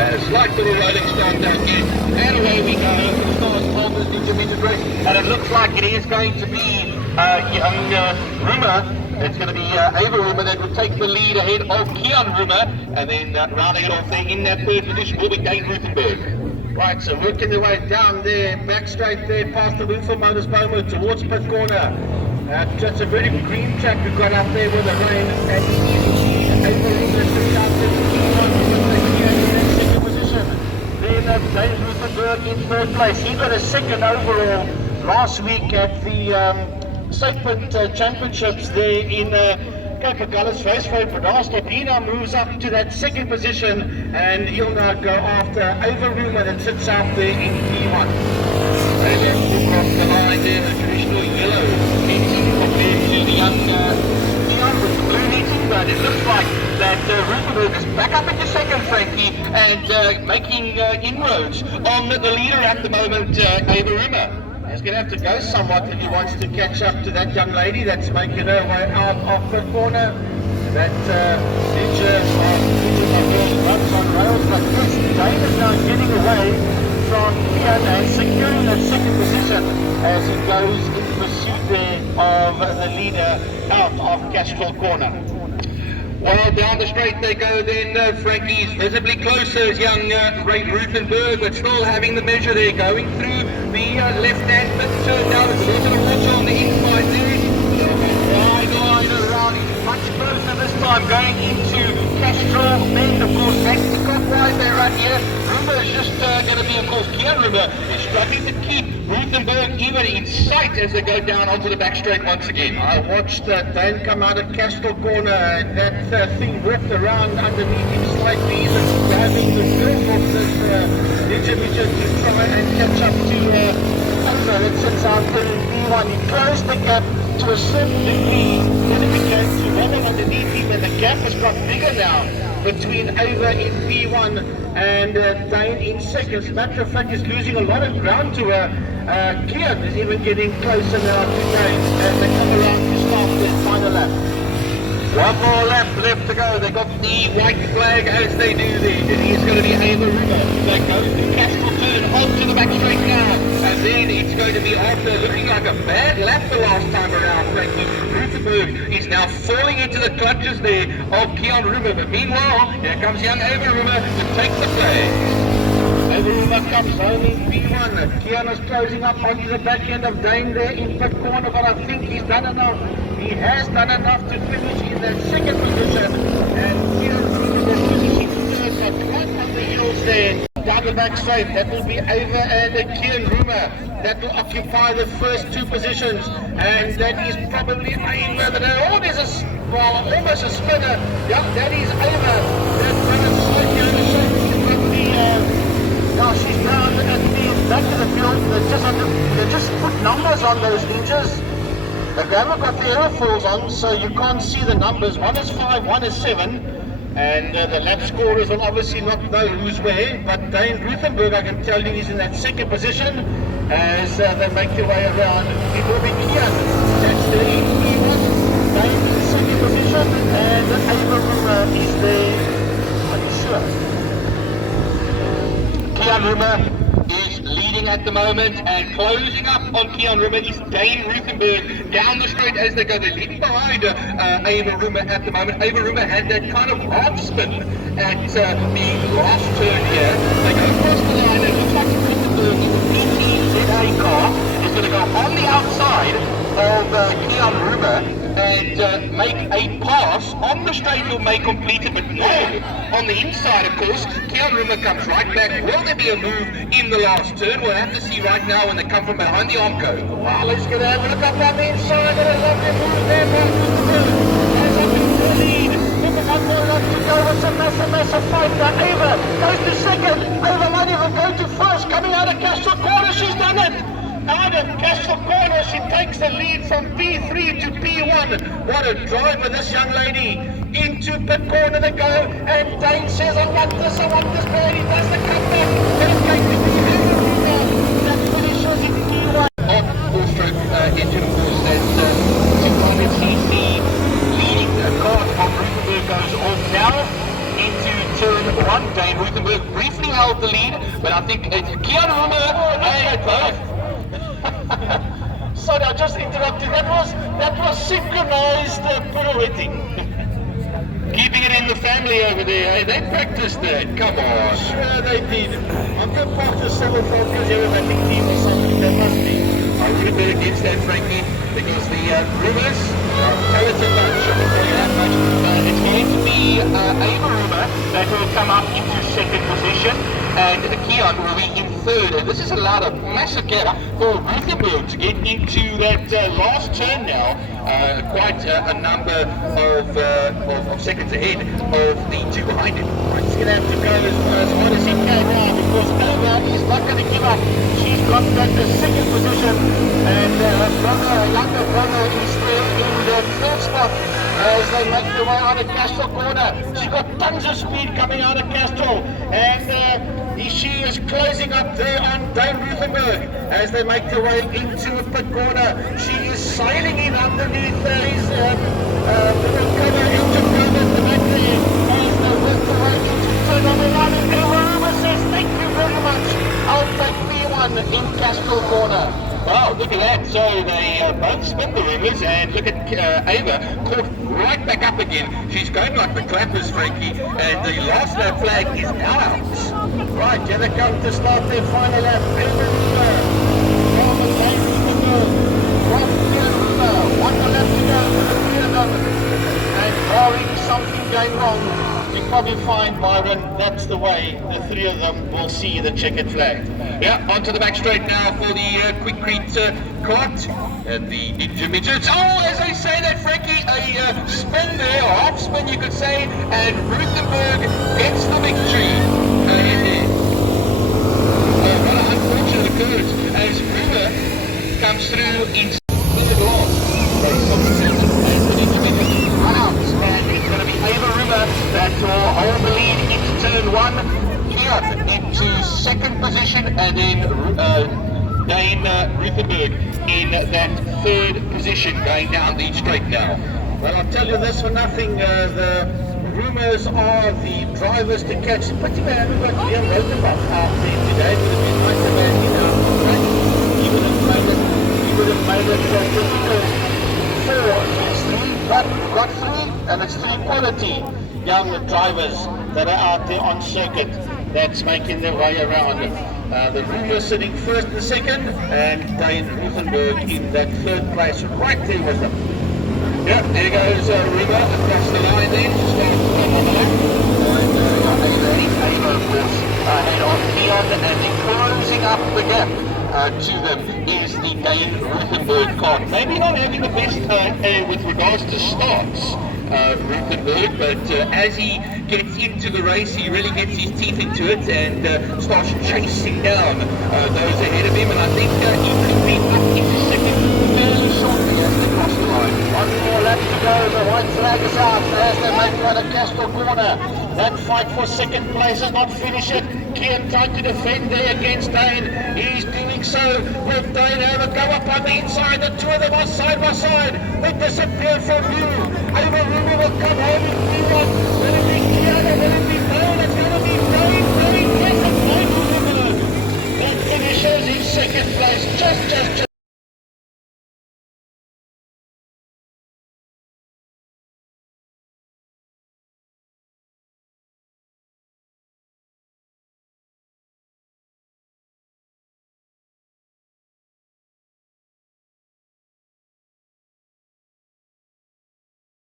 Slight little rolling start down here. And away we go. The stars hold this intermediate race. And it looks like it is going to be young Rumer. It's going to be Ava Rumer that will take the lead ahead of Keon Rumer. And then rounding it off there in that third position will be Dane Ruthenberg. Right, so working their way down there, back straight there, past the Lufa Motors Bowman towards pit corner. Just a very green track we've got up there with the rain. And Ava Rumer sits out there to Keon in second position. Then Dane Ruthenberg in third place. He got a second overall last week at the segment championships there in Capagallis Raceway for Darstop. He now moves up to that second position and he'll now go after Ava Rumer that sits out there in P1. And across the line there, the traditional yellow fencing compared to the young Leon with the blue fencing, but it looks like that Ruthenberg is back up into second, Frankie, and making inroads on the leader at the moment, Ava Rumer. He's going to have to go somewhat if he wants to catch up to that young lady that's making her way out of the corner. That ninja runs on rails, but yes, Dane is now getting away from Keon and securing that second position as he goes in pursuit there of the leader out of Castrol Corner. Well, down the straight they go then, Frankie's visibly closer as young Ray Ruthenberg, but still having the measure there, going through the left-hand pit turn now. There's a little bit of water on the inside there. Wide line around, he's much closer this time, going into Castrol. Then, of course, that's the clockwise they run here. Rumer is just going to be, of course, Keon Rumer is struggling to keep Ruthenberg even in sight as they go down onto the back straight once again. I watched Dane come out of Castrol Corner and that thing whipped around underneath him slightly. He's grabbing the grip of this ninja to try and catch up to Ava that sits out there in B1. He closed the gap to a certain degree, then it began to run underneath him and the gap has got bigger now between Ava in P1 and Dane in second. As a matter of fact, he's losing a lot of ground to her. Keon is even getting closer now to Dane as they come around to start their final lap. One more lap left to go. They got the white flag as they do there. It is going to be Ava Rumer. They go through Castrol turn onto the back straight now. And then it's going to be after looking like a bad lap the last time around, Frankie. Ruthenberg is now falling into the clutches there of Keon Rumer. But meanwhile, here comes young Ava Rumer to take the flag. Ava Rumer comes home in P1. Keon is closing up onto the back end of Dane there in pit corner, but I think he's done enough. He has done enough to finish in that second position. And Keon Rumer is finishing third, but right on the heels there. Down the back straight, that will be Ava and Keon Rumer that will occupy the first two positions, and that is probably Ava. There's almost a spinner. Yeah, that is Ava. That runs slightly over shape from the. Now she's down at the back of the field. They just put numbers on those ninjas. They haven't got the aerofoils on, so you can't see the numbers. One is 5, one is 7. And the lap scorers will obviously not know who's where, but Dane Ruthenberg, I can tell you, is in that second position as they make their way around. It will be Keon, that's the E1, Dane in the second position, and Ava Rumer is there. Are you sure? Keon Rumer is leading at the moment, and closing up on Keon Rumer is Dane Ruthenberg down the straight as they go. They're leading behind Ava Rumer at the moment. Ava Rumer had that kind of half spin at the last turn here. They go across the line and it looks like Ruthenberg in the PTZA car is going to go on the outside of Keon Rumer and make a pass on the straight. He'll make completed, but no, on the inside, of course, Keon Rumer comes right back. Will there be a move in the last turn? We'll have to see right now when they come from behind the Armco. Wow, let's get a look up on the inside. And a lovely move there by Ruthenberg. As up into the lead. With the 1 more lap to go, it's a massive fight there. Ava goes to second. Ava might even go to first. Coming out of Castrol Corner, she's done it. Out of Castrol Corner, she takes the lead from P3 to P1. What a drive with this young lady. Into pit corner they go, and Dane says, I want this, lady. Does the comeback. It's going to be Ava Rumer that finishes in P1. Four-stroke engine, of course, that's 200cc leading car from Ruthenberg goes off now into turn 1. Dane Ruthenberg briefly held the lead, but I think Keanu Rumor and both. Sorry, I just interrupted. That was synchronized pirouetting. Keeping it in the family over there, eh? They practiced that, come on. Sure they did. I'm going to part of the Civil Focus aerobatic team or something, there must be. I would have bet against that, Frankie, because the Rumors are a talented bunch, I can tell you that much. It's going to be Ava Rumor that will come up into second position, and Keon will be in third. And this is a lot of massive gap for Ruthenberg to get into that last turn now. Quite a number of seconds ahead of the two behind him. He's going to have to go as hard as he can now because Ava is not going to give up. She's got that second position and her brother, younger brother, is still in the third spot as they make their way out of Castro Corner. She's got tons of speed coming out of Castro and she is closing up there on Dane Ruthenberg as they make their way into a pit corner. She is sailing in underneath his little cover engine gun at the back there as they work their way into turn number one. And Rumor says, thank you very much. I'll take P1 in Castro Corner. Wow, look at that. So they both spin the Rumors, and look at Ava caught right back up again. She's going like the clappers, Frankie, and the last lap flag is out. Right, here they come to start their final lap. Ava Rumor from the Dane Ruthenberg, from Keanu Rumor. 1 lap to go for the three of them. And barring something going wrong, you probably find, Byron, that's the way the three of them will see the checkered flag. Yeah, onto the back straight now for the Quickcrete cart and the Ninja Midgets. Oh, as I say that, Frankie, a spin there, half spin you could say, and Ruthenberg gets the victory. What an unfortunate occurrence as Rumor comes through in third last. Run out, and it's going to be Ava Rumor that will hold the lead into turn one. Keon into second position, and then Dane Ruthenberg in that third position going down the straight now. Well, I'll tell you this for nothing, the Rumors are the drivers to catch. But you haven't got Liam Rotenbach out there today. It would have been nice to have him out on track. He would have made it difficult for these three. But we've got three, and it's three quality young drivers that are out there on circuit that's making their way around. The Rumors sitting first and second, and Dane Ruthenberg in that third place right there with them. Yeah, there goes Rumor across the line then, just on the lap. And Ava, of course, head on Keon, and then closing up the gap to them is the Dane Ruthenberg car. Maybe not having the best with regards to starts, Ruthenberg, but as he gets into the race, he really gets his teeth into it and starts chasing down those ahead of him, and I think he could be up into second fairly shortly as they cross the line. One more lap to go, the white flag is out as they make for the Castro Corner. That fight for second place is not finished yet. Kean trying to defend there against Dane. He's doing so with Dane. Have a go up on the inside. The two of them are side by side. They disappear from view. Ava Rumor will come home